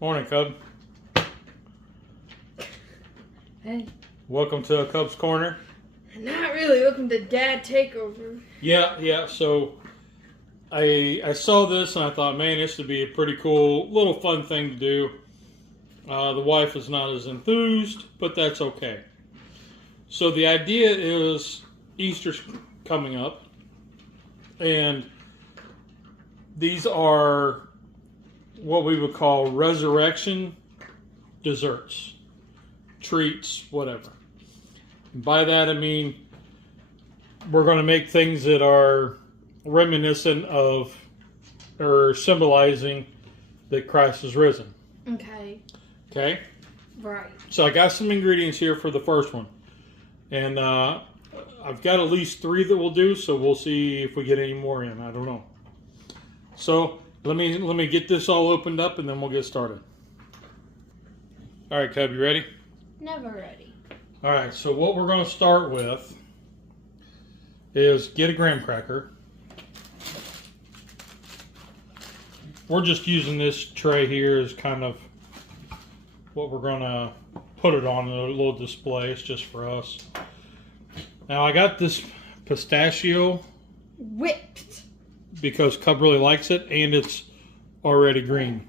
Morning, Cub. Hey. Welcome to Cub's Corner. Not really. Welcome to Dad Takeover. Yeah. So I saw this and I thought, man, this would be a pretty cool, little fun thing to do. The wife is not as enthused, but that's okay. So the idea is Easter's coming up, and these are what we would call resurrection desserts, treats, whatever. And by that I mean we're going to make things that are reminiscent of or symbolizing that Christ is risen. Okay? Right. So I got some ingredients here for the first one. And I've got at least 3 that we'll do, so we'll see if we get any more in. I don't know. So let me get this all opened up and then we'll get started. All right, Cub, you ready? Never ready. All right, so what we're going to start with is get a graham cracker. We're just using this tray here as kind of what we're going to put it on, a little display. It's just for us. Now I got this pistachio whipped because Cub really likes it and it's already green.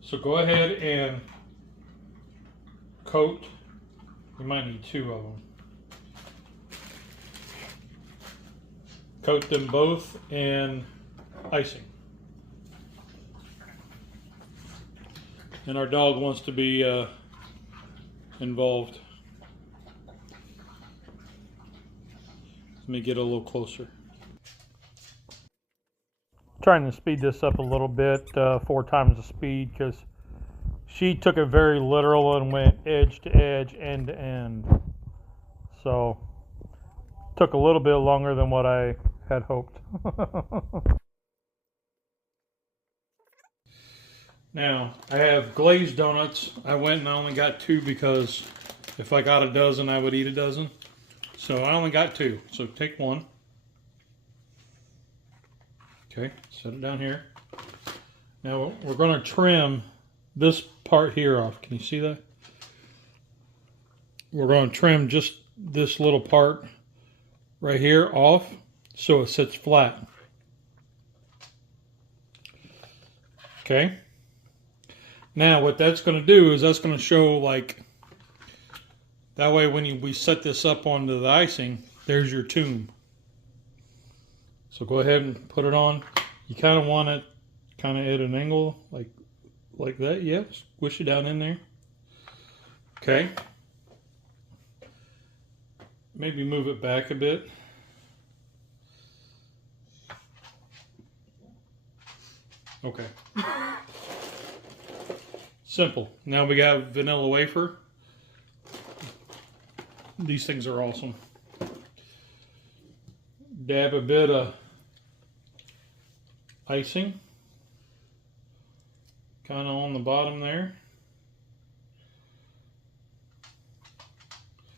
So go ahead and coat. You might need 2 of them. Coat them both in icing. And our dog wants to be involved. Let me get a little closer. Trying to speed this up a little bit, 4 times the speed, because she took it very literal and went edge to edge, end to end. So, took a little bit longer than what I had hoped. Now, I have glazed donuts. I went and I only got 2 because if I got a dozen, I would eat a dozen. So I only got 2. So take 1. Okay, set it down here. Now we're going to trim this part here off. Can you see that? We're going to trim just this little part right here off so it sits flat. Okay. Now what that's going to do is that's going to show, like, that way when we set this up onto the icing, there's your tomb. So go ahead and put it on. You kind of want it kind of at an angle like that. Yeah, squish it down in there. Okay. Maybe move it back a bit. Okay. Simple. Now we got vanilla wafer. These things are awesome. Dab a bit of icing kind of on the bottom there.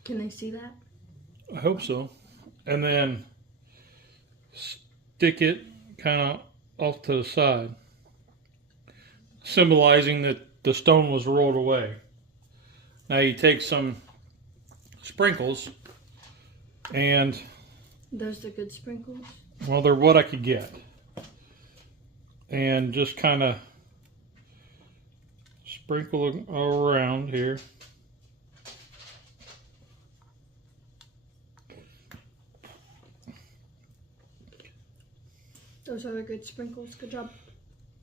Can they see that? I hope so. And then stick it kind of off to the side, symbolizing that the stone was rolled away. Now you take some sprinkles, and those are good sprinkles? Well, they're what I could get. And just kind of sprinkle around here. Those are the good sprinkles. Good job.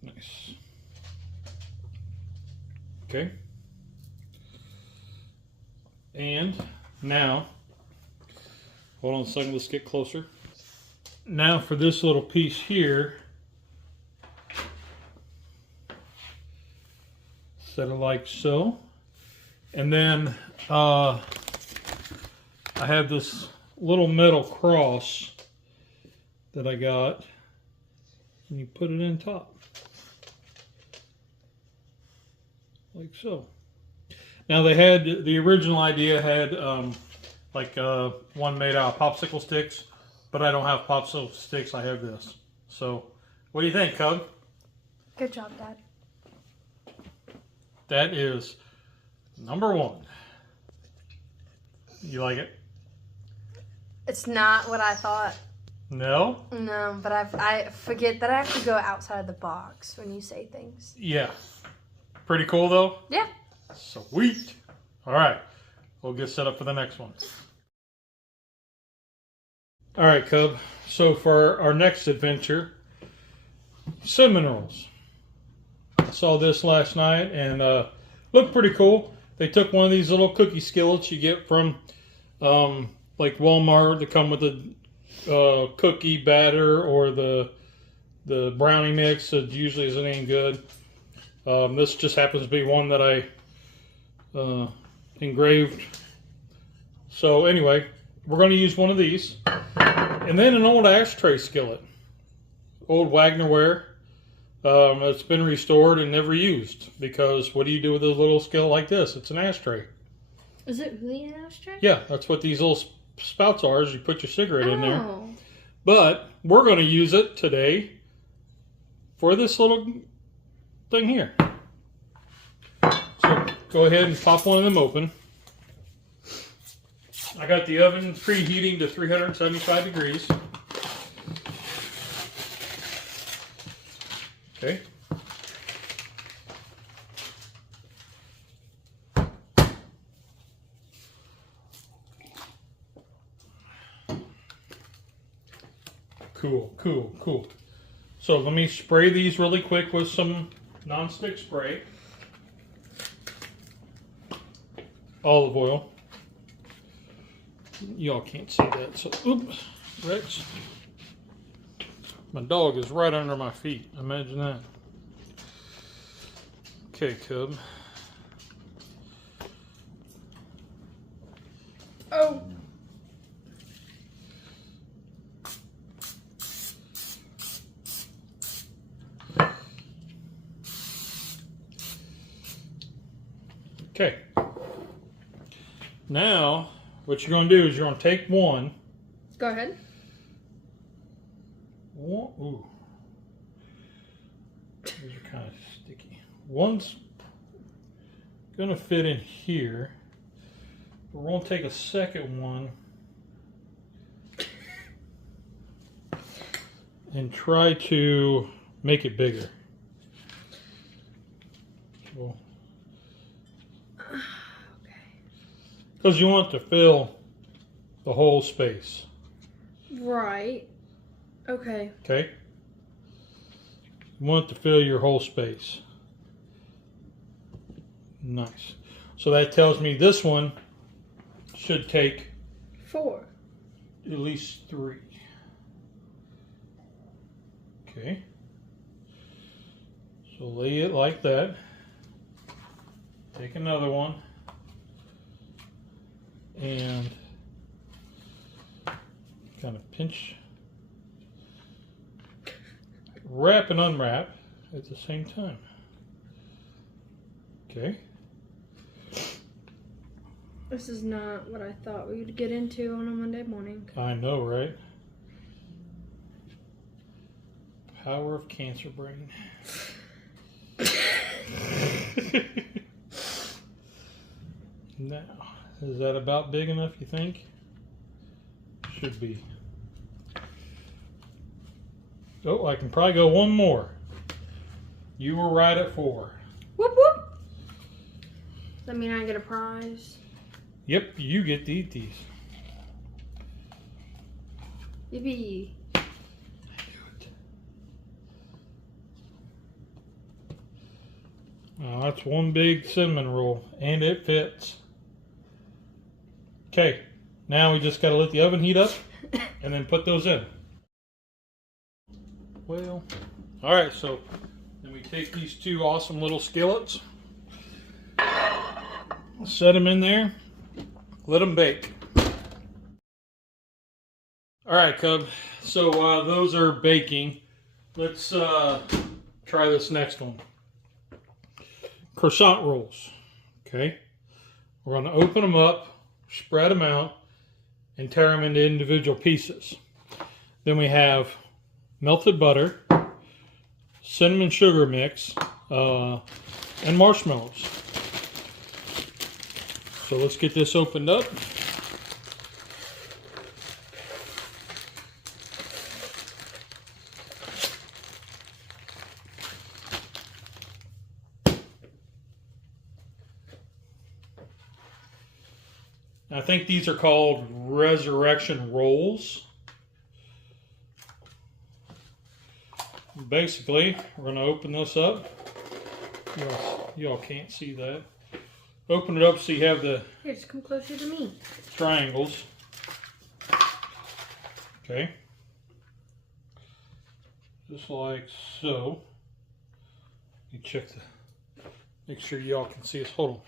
Nice. Okay. And now, hold on a second, let's get closer. Now for this little piece here, set it like so. And then I have this little metal cross that I got, and you put it in top. Like so. Now they had, the original idea had one made out of popsicle sticks, but I don't have popsicle sticks, I have this. So, what do you think, Cub? Good job, Dad. That is number one. You like it? It's not what I thought. No? No, but I forget that I have to go outside the box when you say things. Yeah. Pretty cool, though? Yeah. Sweet. All right. We'll get set up for the next one. All right, Cub. So for our next adventure, cinnamon rolls. I saw this last night and looked pretty cool. They took one of these little cookie skillets you get from like Walmart that come with the cookie batter or the brownie mix that usually isn't any good. This just happens to be one that I engraved. So anyway, we're going to use one of these. And then an old ashtray skillet. Old Wagnerware. It's been restored and never used. Because what do you do with a little skillet like this? It's an ashtray. Is it really an ashtray? Yeah, that's what these little spouts are, is you put your cigarette in there. But we're going to use it today for this little thing here. So go ahead and pop one of them open. I got the oven preheating to 375 degrees. Okay. Cool. So let me spray these really quick with some nonstick spray. Olive oil. Y'all can't see that, so oops, Rex. My dog is right under my feet. Imagine that. Okay, Cub. Oh. Okay. Now, what you're going to do is you're going to take one. Go ahead. Ooh. These are kind of sticky. One's going to fit in here. We're going to take a second one and try to make it bigger. So, because you want to fill the whole space. Right. Okay. Okay? You want to fill your whole space. Nice. So that tells me this one should take 4. at least 3. Okay. So lay it like that. Take another one. And kind of pinch, wrap and unwrap at the same time. Okay. This is not what I thought we would get into on a Monday morning. I know, right? Power of cancer brain. Now, is that about big enough, you think? Should be. Oh, I can probably go one more. You were right at 4. Whoop whoop. Does that mean I get a prize? Yep, you get to eat these. Yippee. I knew it. Now, that's one big cinnamon roll, and it fits. Okay, now we just got to let the oven heat up and then put those in. Well, all right, so then we take these 2 awesome little skillets, set them in there, let them bake. All right, Cub, so while those are baking, let's try this next one. Croissant rolls, okay? We're going to open them up, spread them out, and tear them into individual pieces. Then we have melted butter, cinnamon sugar mix, and marshmallows. So let's get this opened up. I think these are called resurrection rolls. Basically, we're going to open this up. Y'all can't see that. Open it up so you have the Here, just come closer to me. triangles. Okay. Just like so. You check the, make sure y'all can see us. Hold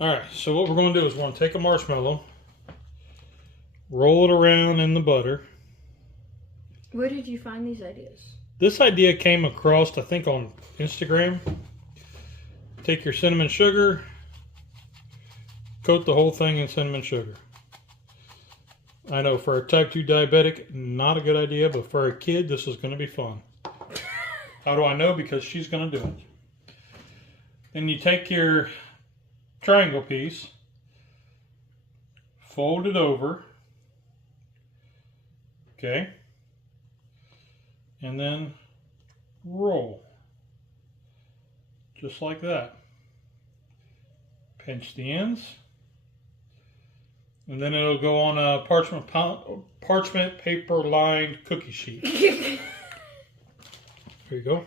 on. Alright, so what we're going to do is we're going to take a marshmallow, roll it around in the butter. Where did you find these ideas? This idea came across, I think, on Instagram. Take your cinnamon sugar, coat the whole thing in cinnamon sugar. I know for a type 2 diabetic, not a good idea, but for a kid, this is going to be fun. How do I know? Because she's going to do it. Then you take your triangle piece, fold it over, okay, and then roll, just like that. Pinch the ends, and then it'll go on a parchment paper lined cookie sheet. There you go.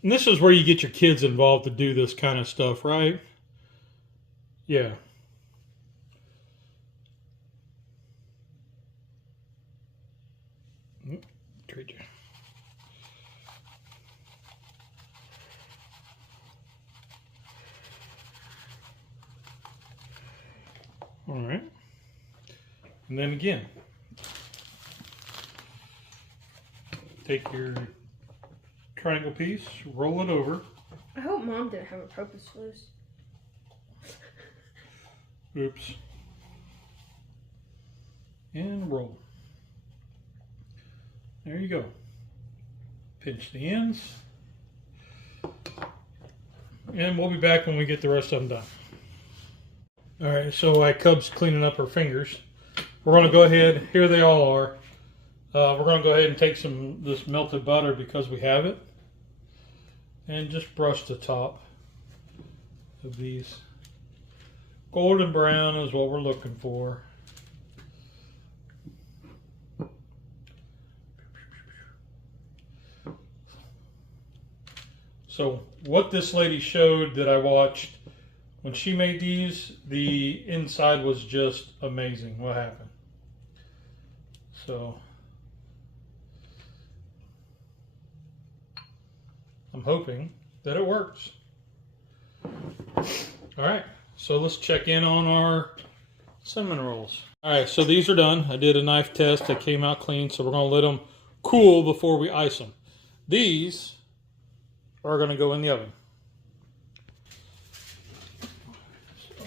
And this is where you get your kids involved to do this kind of stuff, right? Yeah. Trade you. All right. And then again, take your triangle piece, roll it over. I hope Mom didn't have a purpose for this. Oops. And roll. There you go. Pinch the ends. And we'll be back when we get the rest of them done. Alright, so while Cub's cleaning up her fingers, we're going to go ahead, here they all are. We're going to go ahead and take this melted butter because we have it. And just brush the top of these. Golden brown is what we're looking for. So what this lady showed that I watched, when she made these, the inside was just amazing what happened. So I'm hoping that it works. Alright, so let's check in on our cinnamon rolls. Alright, so these are done. I did a knife test. They came out clean, so we're going to let them cool before we ice them. These are going to go in the oven. So,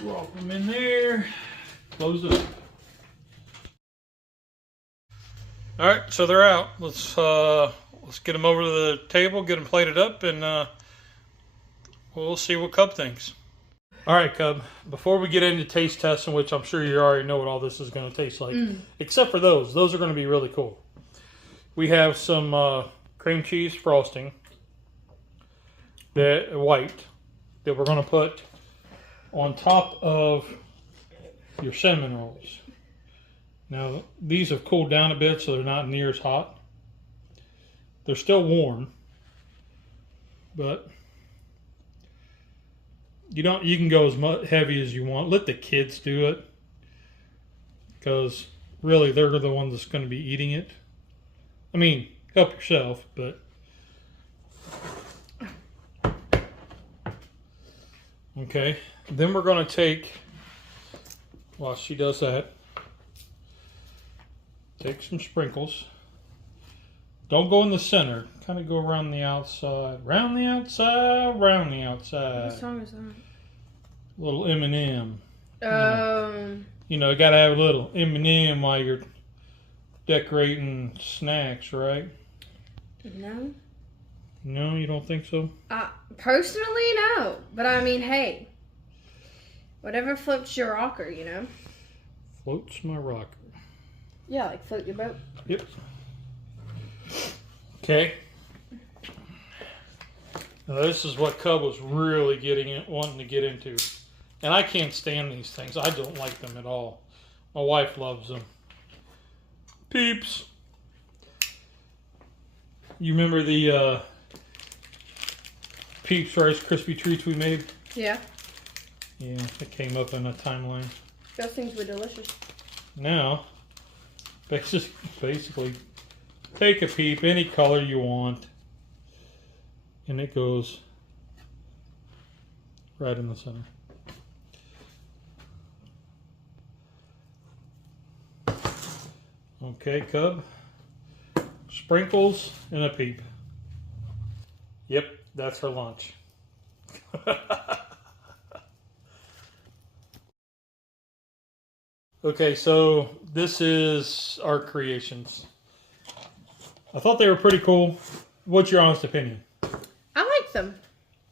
drop them in there. Close it up. Alright, so they're out. Let's get them over to the table, get them plated up, and we'll see what Cub thinks. Alright, Cub, before we get into taste testing, which I'm sure you already know what all this is going to taste like, except for those. Those are going to be really cool. We have some cream cheese frosting, that white, that we're going to put on top of your cinnamon rolls. Now, these have cooled down a bit, so they're not near as hot. They're still warm, but you can go as much heavy as you want. Let the kids do it, because really they're the ones that's going to be eating it. I mean, help yourself, but okay. Then we're going to take, while she does that, take some sprinkles. Don't go in the center. Kind of go around the outside. Round the outside, round the outside. What song is that? Little M&M. You know, you got to have a little M&M while you're decorating snacks, right? No. No, you don't think so? Personally, no. But I mean, hey. Whatever floats your rocker, you know? Floats my rocker. Yeah, like float your boat. Yep. Okay. Now this is what Cub was really wanting to get into. And I can't stand these things. I don't like them at all. My wife loves them. Peeps. You remember the Peeps Rice Krispie treats we made? Yeah. Yeah, it came up in a timeline. Those things were delicious. Now, basically, take a peep, any color you want, and it goes right in the center. Okay, Cub. Sprinkles and a peep. Yep, that's her lunch. Okay, so this is our creations. I thought they were pretty cool. What's your honest opinion? I like them.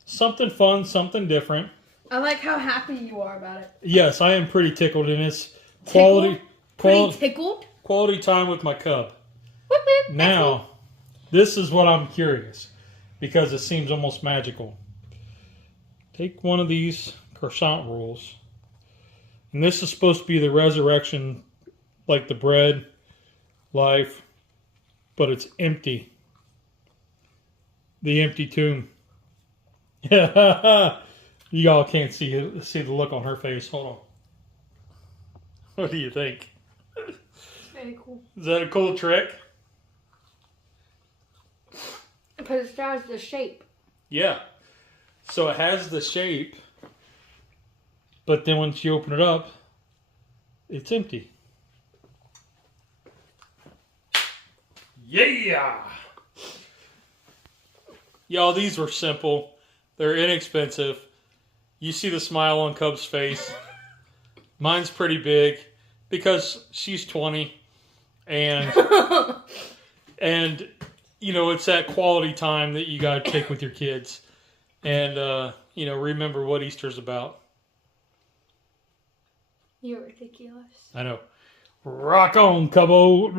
Something fun, something different. I like how happy you are about it. Yes, I am pretty tickled in this. Pretty tickled? Quality time with my cub. Now, this is what I'm curious, because it seems almost magical. Take one of these croissant rolls. And this is supposed to be the resurrection, like the bread, life, but it's empty. The empty tomb. You all can't see the look on her face. Hold on. What do you think? Very cool. Is that a cool trick? Because it has the shape. Yeah. So it has the shape, but then once you open it up, it's empty. Yeah! Y'all, these were simple. They're inexpensive. You see the smile on Cub's face. Mine's pretty big because she's 20 and and you know, it's that quality time that you got to take with your kids. And you know, remember what Easter's about. You're ridiculous. I know. Rock on, Cubbo.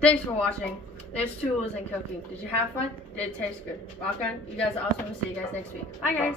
Thanks for watching. There's tools in cooking. Did you have fun? Did it taste good? Rock on. You guys are awesome. We'll see you guys next week. Bye, guys.